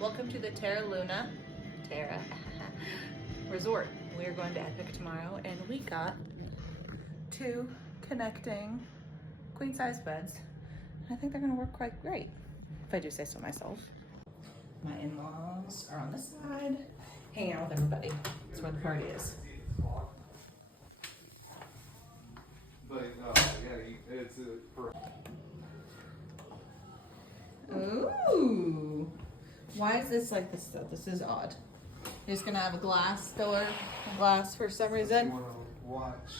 Welcome to the Terra Luna Resort. We are going to Epic tomorrow, and we got 2 connecting queen size beds. I think they're gonna work quite great, if I do say so myself. My in-laws are on this side, hanging out with everybody. That's where the party is. But yeah, it's for. Ooh, why is this like this though? This is odd. You're just gonna have a glass door, a glass for some reason. You want to watch?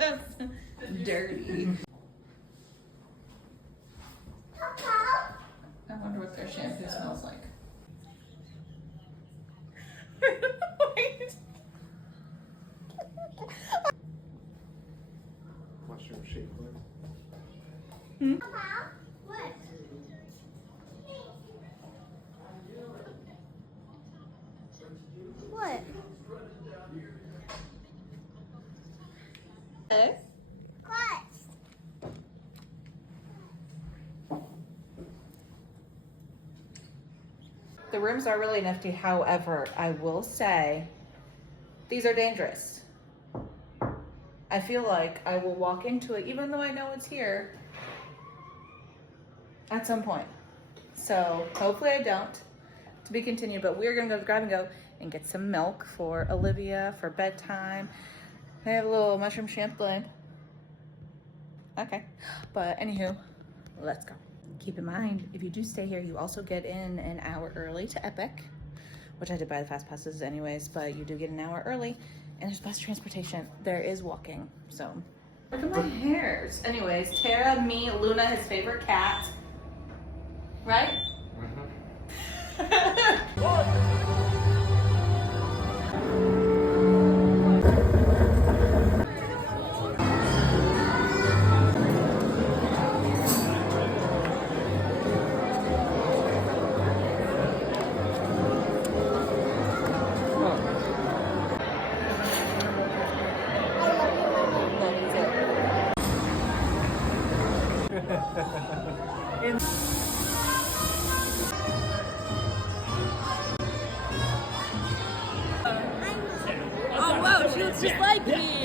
That's dirty. I wonder what their shampoo smells like. Wait. Mushroom shaped one. What? What? Hey. What? The rooms are really nifty. However, I will say these are dangerous. I feel like I will walk into it, even though I know it's here, at some point. So hopefully I don't. To be continued, but we're gonna go grab and go and get some milk for Olivia for bedtime. I have a little mushroom champlain. Okay, but anywho, let's go. Keep in mind, if you do stay here, you also get in an hour early to Epic, which I did buy the fast passes anyways, but you do get an hour early, and there's bus transportation. There is walking, so. Look at my hairs. Anyways, Tara, me, Luna, his favorite cat. Right? Oh wow, she looks just like me.